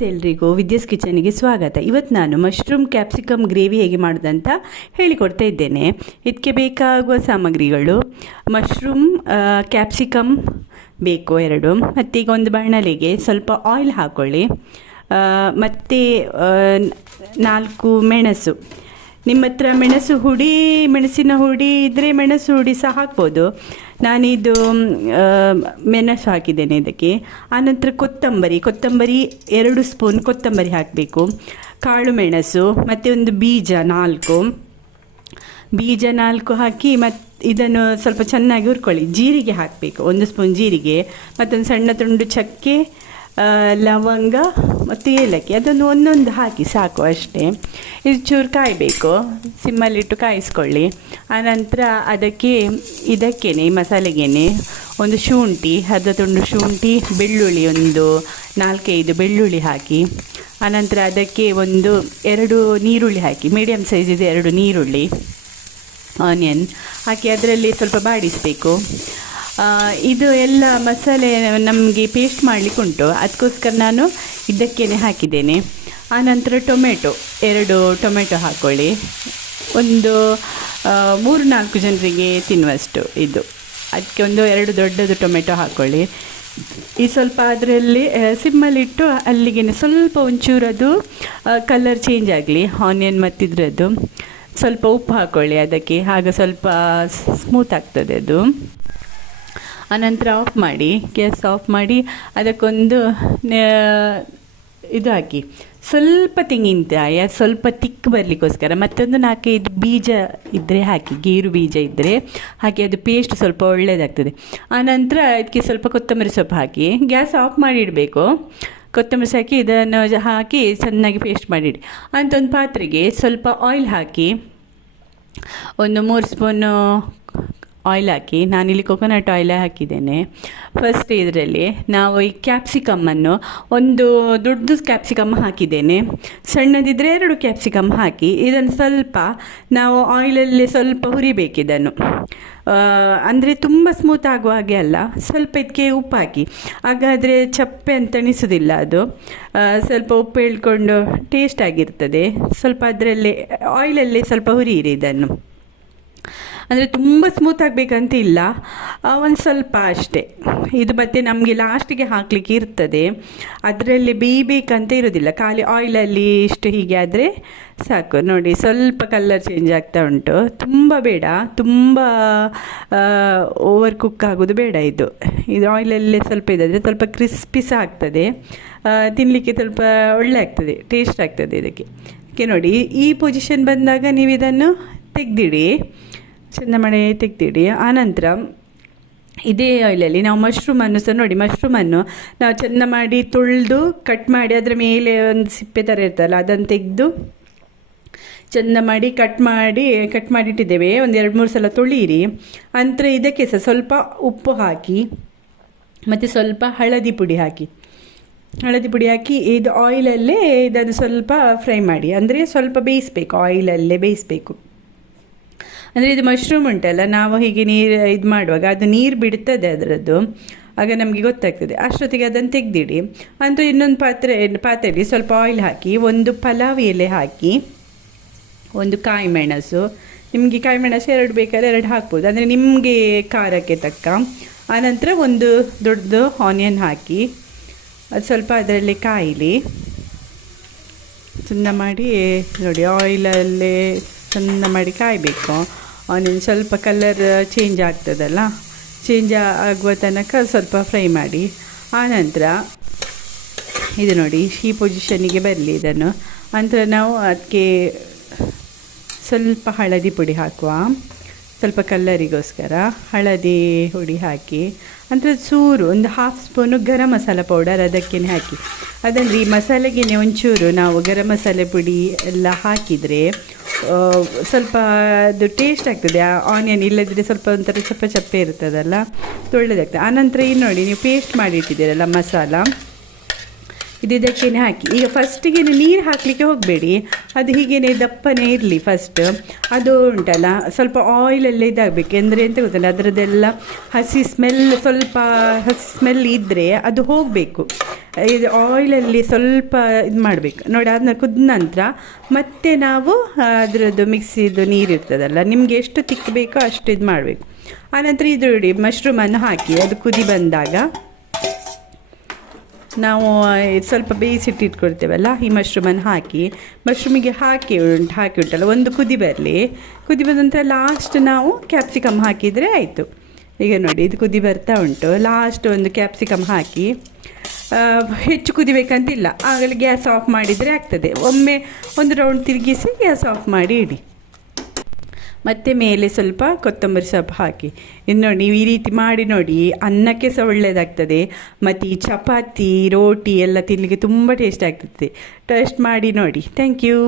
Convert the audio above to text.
ನಮಸ್ತೆ ಎಲ್ರಿಗೂ ವಿದ್ಯಾಸ್ ಕಿಚನ್ಗೆ ಸ್ವಾಗತ. ಇವತ್ತು ನಾನು ಮಶ್ರೂಮ್ ಕ್ಯಾಪ್ಸಿಕಮ್ ಗ್ರೇವಿ ಹೇಗೆ ಮಾಡೋದಂತ ಹೇಳಿಕೊಡ್ತಾ ಇದ್ದೇನೆ. ಇದಕ್ಕೆ ಬೇಕಾಗುವ ಸಾಮಗ್ರಿಗಳು ಮಶ್ರೂಮ್, ಕ್ಯಾಪ್ಸಿಕಮ್ ಬೇಕು 2. ಮತ್ತು ಈಗ ಒಂದು ಬಾಣಲೆಗೆ ಸ್ವಲ್ಪ ಆಯಿಲ್ ಹಾಕ್ಕೊಳ್ಳಿ. ಮತ್ತು 4 ಮೆಣಸು. ನಿಮ್ಮ ಹತ್ರ ಮೆಣಸಿನ ಹುಡಿ ಇದ್ದರೆ ಮೆಣಸು ಹುಡಿ ಸಹ ಹಾಕ್ಬೋದು. ನಾನಿದು ಮೆಣಸು ಹಾಕಿದ್ದೇನೆ ಇದಕ್ಕೆ. ಆನಂತರ ಕೊತ್ತಂಬರಿ 2 ಸ್ಪೂನ್ ಕೊತ್ತಂಬರಿ ಹಾಕಬೇಕು. ಕಾಳು ಮೆಣಸು ಮತ್ತು ಒಂದು ಬೀಜ 4 ಹಾಕಿ ಮತ್ತು ಇದನ್ನು ಸ್ವಲ್ಪ ಚೆನ್ನಾಗಿ ಹುರ್ಕೊಳ್ಳಿ. ಜೀರಿಗೆ ಹಾಕಬೇಕು, 1 ಸ್ಪೂನ್ ಜೀರಿಗೆ, ಮತ್ತೊಂದು ಸಣ್ಣ ತುಂಡು ಚಕ್ಕೆ, ಲವಂಗ ಮತ್ತು ಏಲಕ್ಕಿ, ಅದನ್ನು ಒಂದೊಂದು ಹಾಕಿ ಸಾಕು ಅಷ್ಟೇ. ಇದು ಚೂರು ಕಾಯಬೇಕು, ಸಿಮ್ಮಲ್ಲಿಟ್ಟು ಕಾಯಿಸ್ಕೊಳ್ಳಿ. ಆನಂತರ ಇದಕ್ಕೆ ಈ ಮಸಾಲೆಗೇನೆ ಒಂದು ಶುಂಠಿ, ಅರ್ಧ ತುಂಡು ಶುಂಠಿ, ಬೆಳ್ಳುಳ್ಳಿ ಒಂದು 4-5 ಬೆಳ್ಳುಳ್ಳಿ ಹಾಕಿ. ಆನಂತರ ಅದಕ್ಕೆ 2 ನೀರುಳ್ಳಿ ಹಾಕಿ, ಮೀಡಿಯಮ್ ಸೈಜಿದೆ 2 ನೀರುಳ್ಳಿ, ಆನಿಯನ್ ಹಾಕಿ ಅದರಲ್ಲಿ ಸ್ವಲ್ಪ ಬಾಡಿಸಬೇಕು. ಇದು ಎಲ್ಲ ಮಸಾಲೆ ನಮಗೆ ಪೇಸ್ಟ್ ಮಾಡಲಿಕ್ಕೆ ಉಂಟು, ಅದಕ್ಕೋಸ್ಕರ ನಾನು ಇದಕ್ಕೇ ಹಾಕಿದ್ದೇನೆ. ಆನಂತರ 2 ಟೊಮೆಟೊ ಹಾಕ್ಕೊಳ್ಳಿ. ಒಂದು 3-4 ಜನರಿಗೆ ತಿನ್ನುವಷ್ಟು ಇದು. ಅದಕ್ಕೆ 2 ದೊಡ್ಡದು ಟೊಮೆಟೊ ಹಾಕ್ಕೊಳ್ಳಿ. ಈ ಸ್ವಲ್ಪ ಅದರಲ್ಲಿ ಸಿಮ್ಮಲ್ಲಿಟ್ಟು ಅಲ್ಲಿಗೆ ಸ್ವಲ್ಪ ಒಂಚೂರದು ಕಲರ್ ಚೇಂಜ್ ಆಗಲಿ, ಆನಿಯನ್ ಮತ್ತಿದ್ರದ್ದು. ಸ್ವಲ್ಪ ಉಪ್ಪು ಹಾಕ್ಕೊಳ್ಳಿ ಅದಕ್ಕೆ, ಆಗ ಸ್ವಲ್ಪ ಸ್ಮೂತ್ ಆಗ್ತದೆ ಅದು. ಆನಂತರ ಗ್ಯಾಸ್ ಆಫ್ ಮಾಡಿ ಅದಕ್ಕೊಂದು ಇದು ಹಾಕಿ, ಸ್ವಲ್ಪ ತೆಂಗಿನಕಾಯಿ, ಸ್ವಲ್ಪ ತಿಕ್ ಬರಲಿಕ್ಕೋಸ್ಕರ ಮತ್ತೊಂದು 4-5 ಬೀಜ ಇದ್ದರೆ ಹಾಕಿ, ಗೇರು ಬೀಜ ಇದ್ದರೆ ಹಾಕಿ, ಅದು ಪೇಸ್ಟ್ ಸ್ವಲ್ಪ ಒಳ್ಳೆಯದಾಗ್ತದೆ. ಆನಂತರ ಇದಕ್ಕೆ ಸ್ವಲ್ಪ ಕೊತ್ತಂಬರಿ ಸೊಪ್ಪು ಹಾಕಿ ಗ್ಯಾಸ್ ಆಫ್ ಮಾಡಿಡಬೇಕು. ಕೊತ್ತಂಬರಿ ಹಾಕಿ ಇದನ್ನು ಹಾಕಿ ಚೆನ್ನಾಗಿ ಪೇಸ್ಟ್ ಮಾಡಿಡಿ. ಅಂತ ಒಂದು ಪಾತ್ರೆಗೆ ಸ್ವಲ್ಪ ಆಯಿಲ್ ಹಾಕಿ, ಒಂದು 3 ಸ್ಪೂನು ಆಯಿಲ್ ಹಾಕಿ. ನಾನಿಲ್ಲಿ ಕೊಕೊನಟ್ ಆಯಿಲ್ ಹಾಕಿದ್ದೇನೆ. ಫಸ್ಟ್ ಇದರಲ್ಲಿ ನಾವು ಈ ಕ್ಯಾಪ್ಸಿಕಮ್ಮನ್ನು ಒಂದು ದೊಡ್ಡ ಕ್ಯಾಪ್ಸಿಕಮ್ ಹಾಕಿದ್ದೇನೆ, ಸಣ್ಣದಿದ್ದರೆ 2 ಕ್ಯಾಪ್ಸಿಕಮ್ ಹಾಕಿ ಇದನ್ನು ಸ್ವಲ್ಪ ನಾವು ಆಯಿಲಲ್ಲಿ ಸ್ವಲ್ಪ ಹುರಿಬೇಕಿದನ್ನು. ಅಂದರೆ ತುಂಬ ಸ್ಮೂತ್ ಆಗುವ ಹಾಗೆ ಅಲ್ಲ, ಸ್ವಲ್ಪ ಇದಕ್ಕೆ ಉಪ್ಪು ಹಾಕಿ, ಹಾಗಾದರೆ ಚಪ್ಪೆ ಅಂತ ಅನಿಸೋದಿಲ್ಲ ಅದು. ಸ್ವಲ್ಪ ಉಪ್ಪು ಹೇಳ್ಕೊಂಡು ಟೇಸ್ಟ್ ಆಗಿರ್ತದೆ. ಸ್ವಲ್ಪ ಅದರಲ್ಲೇ ಆಯಿಲಲ್ಲೇ ಸ್ವಲ್ಪ ಹುರಿಯಿರಿ ಇದನ್ನು. ಅಂದರೆ ತುಂಬ ಸ್ಮೂತ್ ಆಗಬೇಕಂತ ಇಲ್ಲ, ಒಂದು ಸ್ವಲ್ಪ ಅಷ್ಟೇ. ಇದು ಮತ್ತು ನಮಗೆ ಲಾಸ್ಟಿಗೆ ಹಾಕಲಿಕ್ಕೆ ಇರ್ತದೆ, ಅದರಲ್ಲಿ ಬೇಯಬೇಕಂತ ಇರೋದಿಲ್ಲ, ಖಾಲಿ ಆಯಿಲಲ್ಲಿ ಇಷ್ಟು ಹೀಗೆ ಆದರೆ ಸಾಕು. ನೋಡಿ ಸ್ವಲ್ಪ ಕಲರ್ ಚೇಂಜ್ ಆಗ್ತಾ ಉಂಟು, ತುಂಬ ಬೇಡ, ತುಂಬ ಓವರ್ ಕುಕ್ ಆಗೋದು ಬೇಡ. ಇದು ಆಯಿಲಲ್ಲೇ ಸ್ವಲ್ಪ ಇದಾದರೆ ಸ್ವಲ್ಪ ಕ್ರಿಸ್ಪಿ ಸಹ ಆಗ್ತದೆ, ತಿನ್ನಲಿಕ್ಕೆ ಸ್ವಲ್ಪ ಒಳ್ಳೆ ಆಗ್ತದೆ, ಟೇಸ್ಟ್ ಆಗ್ತದೆ ಇದಕ್ಕೆ. ನೋಡಿ ಈ ಪೊಸಿಷನ್ ಬಂದಾಗ ನೀವು ಇದನ್ನು ತೆಗೆದಿಡಿ, ಚೆಂದ ಮಾಡಿ ತೆಗೆದಿಡಿ. ಆನಂತರ ಇದೇ ಆಯಿಲಲ್ಲಿ ನಾವು ಮಶ್ರೂಮನ್ನು ಸಹ ನೋಡಿ, ಮಶ್ರೂಮನ್ನು ನಾವು ಚೆಂದ ಮಾಡಿ ತೊಳೆದು ಕಟ್ ಮಾಡಿ, ಅದರ ಮೇಲೆ ಒಂದು ಸಿಪ್ಪೆ ಥರ ಇರ್ತಲ್ಲ ಅದನ್ನು ತೆಗೆದು ಚೆಂದ ಮಾಡಿ ಕಟ್ ಮಾಡಿಟ್ಟಿದ್ದೇವೆ. ಒಂದು 2-3 ಸಲ ತೊಳೀರಿ. ನಂತರ ಇದಕ್ಕೆ ಸಹ ಸ್ವಲ್ಪ ಉಪ್ಪು ಹಾಕಿ ಮತ್ತು ಸ್ವಲ್ಪ ಹಳದಿ ಪುಡಿ ಹಾಕಿ ಇದು ಆಯಿಲಲ್ಲೇ ಇದನ್ನು ಸ್ವಲ್ಪ ಫ್ರೈ ಮಾಡಿ, ಅಂದರೆ ಸ್ವಲ್ಪ ಬೇಯಿಸಬೇಕು, ಆಯಿಲಲ್ಲೇ ಬೇಯಿಸಬೇಕು. ಅಂದರೆ ಇದು ಮಶ್ರೂಮ್ ಉಂಟಲ್ಲ, ನಾವು ಹೀಗೆ ನೀರು ಇದು ಮಾಡುವಾಗ ಅದು ನೀರು ಬಿಡ್ತದೆ ಅದರದ್ದು, ಆಗ ನಮಗೆ ಗೊತ್ತಾಗ್ತದೆ. ಅಷ್ಟೊತ್ತಿಗೆ ಅದನ್ನು ತೆಗೆದಿಡಿ. ಅಂತೂ ಇನ್ನೊಂದು ಪಾತ್ರೆಯಲ್ಲಿ ಸ್ವಲ್ಪ ಆಯಿಲ್ ಹಾಕಿ, ಒಂದು ಪಲಾವ್ ಎಲೆ ಹಾಕಿ, ಒಂದು ಕಾಯಿ ಮೆಣಸು, ನಿಮಗೆ ಕಾಯಿ ಮೆಣಸು 2 ಬೇಕಾದ್ರೆ 2 ಹಾಕ್ಬೋದು, ಅಂದರೆ ನಿಮಗೆ ಖಾರಕ್ಕೆ ತಕ್ಕ. ಆನಂತರ ಒಂದು ದೊಡ್ಡದು ಆನಿಯನ್ ಹಾಕಿ, ಅದು ಸ್ವಲ್ಪ ಅದರಲ್ಲಿ ಕಾಯಿಲಿ ಚೆಂದ ಮಾಡಿ. ನೋಡಿ ಆಯಿಲಲ್ಲೇ ಚೆಂದ ಮಾಡಿ ಕಾಯಬೇಕು. ಆನಿಯನ್ ಸ್ವಲ್ಪ ಕಲರ್ ಚೇಂಜ್ ಆಗ್ತದಲ್ಲ, ಚೇಂಜ್ ಆಗುವ ತನಕ ಸ್ವಲ್ಪ ಫ್ರೈ ಮಾಡಿ. ಆನಂತರ ಇದು ನೋಡಿ ಈ ಪೊಸಿಷನಿಗೆ ಬರಲಿ ಇದನ್ನು. ನಂತರ ನಾವು ಅದಕ್ಕೆ ಸ್ವಲ್ಪ ಹಳದಿ ಪುಡಿ ಹಾಕುವ, ಸ್ವಲ್ಪ ಕಲ್ಲರಿಗೋಸ್ಕರ ಹಳದಿ ಹುಡಿ ಹಾಕಿ. ನಂತರ ಚೂರು ಒಂದು 1/2 ಸ್ಪೂನು ಗರಂ ಮಸಾಲ ಪೌಡರ್ ಅದಕ್ಕೇ ಹಾಕಿ. ಅದಂದರೆ ಈ ಮಸಾಲೆಗೆ ಒಂಚೂರು ನಾವು ಗರಂ ಮಸಾಲೆ ಪುಡಿ ಎಲ್ಲ ಹಾಕಿದರೆ ಸ್ವಲ್ಪ ಅದು ಟೇಸ್ಟ್ ಆಗ್ತದೆ. ಆನಿಯನ್ ಇಲ್ಲದಿದ್ದರೆ ಸ್ವಲ್ಪ ಒಂಥರ ಚಪ್ಪೆ ಇರ್ತದಲ್ಲ, ಒಳ್ಳೆಯದಾಗ್ತದೆ. ಆನಂತರ ಇದು ನೋಡಿ ನೀವು ಪೇಸ್ಟ್ ಮಾಡಿಟ್ಟಿದ್ದೀರಲ್ಲ ಮಸಾಲ, ಇದಕ್ಕೇನೆ ಹಾಕಿ. ಈಗ ಫಸ್ಟಿಗೆ ನೀರು ಹಾಕಲಿಕ್ಕೆ ಹೋಗಬೇಡಿ, ಅದು ಹೀಗೇನೆ ದಪ್ಪನೇ ಇರಲಿ ಫಸ್ಟ್. ಅದು ಉಂಟಲ್ಲ ಸ್ವಲ್ಪ ಆಯಿಲಲ್ಲೇ ಇದಾಗಬೇಕು. ಅಂದರೆ ಎಂತ ಗೊತ್ತಲ್ಲ, ಅದರದ್ದೆಲ್ಲ ಸ್ವಲ್ಪ ಹಸಿ ಸ್ಮೆಲ್ ಇದ್ದರೆ ಅದು ಹೋಗಬೇಕು. ಇದು ಆಯಿಲಲ್ಲಿ ಸ್ವಲ್ಪ ಇದು ಮಾಡಬೇಕು ನೋಡಿ. ಅದನ್ನ ಕುದ್ದ ನಂತರ ಮತ್ತೆ ನಾವು ಅದರದ್ದು ಮಿಕ್ಸಿದು ನೀರು ಇರ್ತದಲ್ಲ, ನಿಮಗೆ ಎಷ್ಟು ತಿಕ್ಕಬೇಕೋ ಅಷ್ಟು ಇದು ಮಾಡಬೇಕು. ಆನಂತರ ಇದು ನೋಡಿ ಮಶ್ರೂಮನ್ನು ಹಾಕಿ ಅದು ಕುದಿ ಬಂದಾಗ ನಾವು ಸ್ವಲ್ಪ ಬೇಯಿಸಿಟ್ಟಿಟ್ಕೊಳ್ತೇವಲ್ಲ, ಈ ಮಶ್ರೂಮನ್ನು ಹಾಕಿ ಮಶ್ರೂಮಿಗೆ ಹಾಕಿ ಉಂಟಲ್ಲ, ಒಂದು ಕುದಿ ಬರಲಿ. ಕುದಿ ಬಂದ ನಂತರ ಲಾಸ್ಟ್ ನಾವು ಕ್ಯಾಪ್ಸಿಕಮ್ ಹಾಕಿದರೆ ಆಯಿತು. ಈಗ ನೋಡಿ ಇದು ಕುದಿ ಬರ್ತಾ ಉಂಟು. ಲಾಸ್ಟ್ ಒಂದು ಕ್ಯಾಪ್ಸಿಕಮ್ ಹಾಕಿ, ಹೆಚ್ಚು ಕುದಿಬೇಕಂತಿಲ್ಲ, ಆಗಲೇ ಗ್ಯಾಸ್ ಆಫ್ ಮಾಡಿದರೆ ಆಗ್ತದೆ. ಒಮ್ಮೆ ಒಂದು ರೌಂಡ್ ತಿರುಗಿಸಿ ಗ್ಯಾಸ್ ಆಫ್ ಮಾಡಿ ಇಡಿ. ಮತ್ತು ಮೇಲೆ ಸ್ವಲ್ಪ ಕೊತ್ತಂಬರಿ ಸೊಪ್ಪು ಹಾಕಿ. ಇನ್ನು ನೋಡಿ ನೀವು ಈ ರೀತಿ ಮಾಡಿ ನೋಡಿ, ಅನ್ನಕ್ಕೆ ಸಹ ಒಳ್ಳೆಯದಾಗ್ತದೆ. ಮತ್ತು ಈ ಚಪಾತಿ ರೋಟಿ ಎಲ್ಲ ತಿನ್ನಲಿಕ್ಕೆ ತುಂಬ ಟೇಸ್ಟ್ ಆಗ್ತದೆ. ಟೇಸ್ಟ್ ಮಾಡಿ ನೋಡಿ. Thank you.